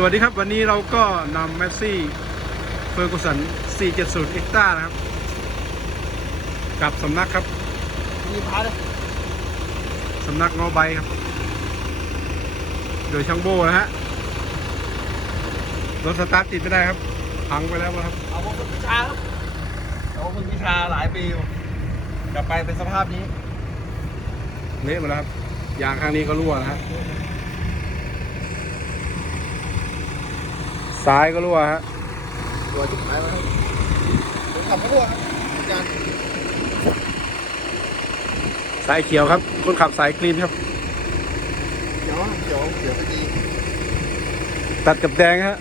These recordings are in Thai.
สวัสดีครับวันนี้เราก็นำแมสซี่เฟอร์กูสัน 470เอ็กต้านะครับกลับสำนักครับมีพาเลยสำนักงอใบครับ โดยช่างโบนะฮะ รถสตาร์ทติดไม่ได้ครับ พังไปแล้วครับ เอาผมฝึกวิชาครับ เอาผมฝึกวิชาหลายปีอยู่กลับไปเป็นสภาพนี้ เละหมดแล้วครับ ยางข้างนี้ก็รั่วนะฮะ ซ้ายก็รั่วฮะตัวจุดหมายมาครับผมขับไม่รู้ครับอาจารย์สายเขียวครับคนขับสายกรีนครับเดี๋ยวเดี๋ยวเดี๋ยวไปดีตัดกับแดงฮะ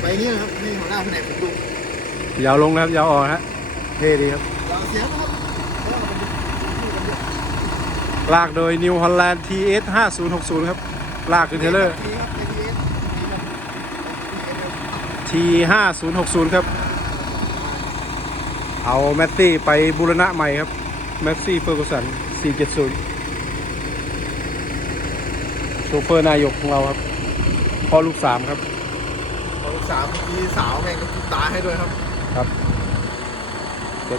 ไปนี่นะครับนี่หัวหน้าแผนกผมดูยาวลงนะครับยาวออกฮะเท่ดีครับเราเสียนะครับเพราะว่ามันเป็นที่กันเยอะลากโดย New Holland TS 5060 ครับ ลากคือเทเลอร์ ดีครับ ATS ดีครับ T 5060ครับ เอาแมตตี้ไปบูรณะใหม่ครับ แมตซี่เฟอร์กูสัน470โชเฟอร์นายกของเราครับพ่อลูกสามครับพอลูกสาวเมื่อกี้สาวแม่งก็ติดตาให้ด้วยครับ ครับ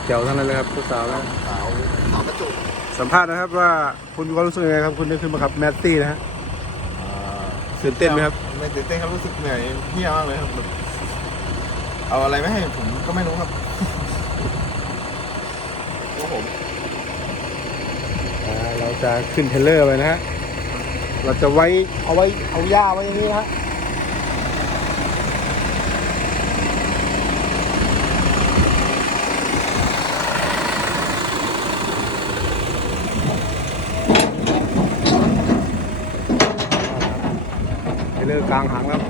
เจ๋วๆทั้งนั้นเลยครับลูกสาวแล้วสาวสาวประจุสัมภาษณ์นะครับว่าคุณมีความรู้สึกยังไงครับ คุณได้ขึ้นมาขับแมตตี้นะฮะตื่นเต้นไหมครับ ไม่ตื่นเต้นครับรู้สึกเหนื่อยเหี้ยมากเลยครับแบบ เอาอะไรไม่ให้ผมก็ไม่รู้ครับโอ้ผมอ่าเราจะขึ้นเทรลเลอร์ไปนะฮะ เราจะไว้เอาไว้เอาหญ้าไว้อย่างนี้นะฮะเทรลเลอร์กลางหางครับ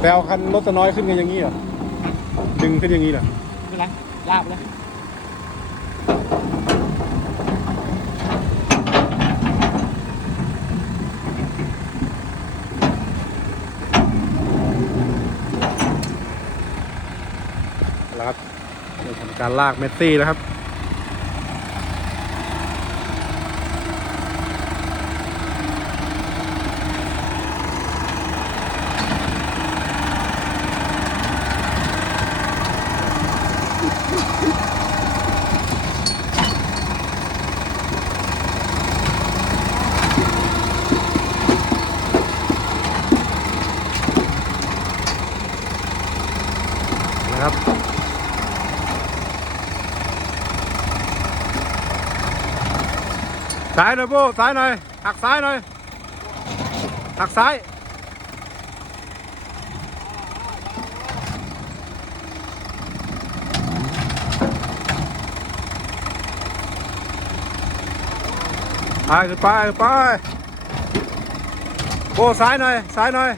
แปลวคันรถจะน้อยขึ้นกันอย่างนี้เหรอ ดึงขึ้นอย่างนี้เหรอไม่เป็นไรลาบเลยแล้วครับเราทำการลากเมสซี่แล้วครับนะครับ ซ้ายหน่อยโบซ้ายหน่อยหักซ้ายหน่อยหักซ้ายไปขึ้นไปไปโบซ้ายหน่อยซ้ายหน่อย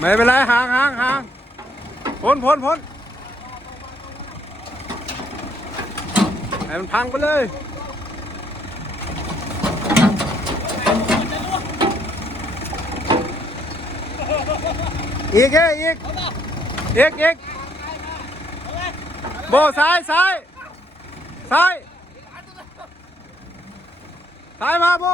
ไม่เป็นไรห่างห่างห่าง พ้นพ้นพ้นให้มันพังไปเลยอีกเอ้ยอีกอีกอีกโบซ้ายซ้ายซ้ายซ้ายมาโบ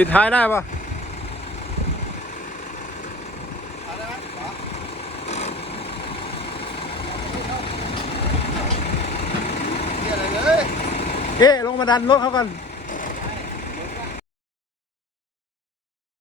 ปิดท้ายได้ปะเหี้ยอะเลยเอ๊ะลงมาดันรถเขาก่อน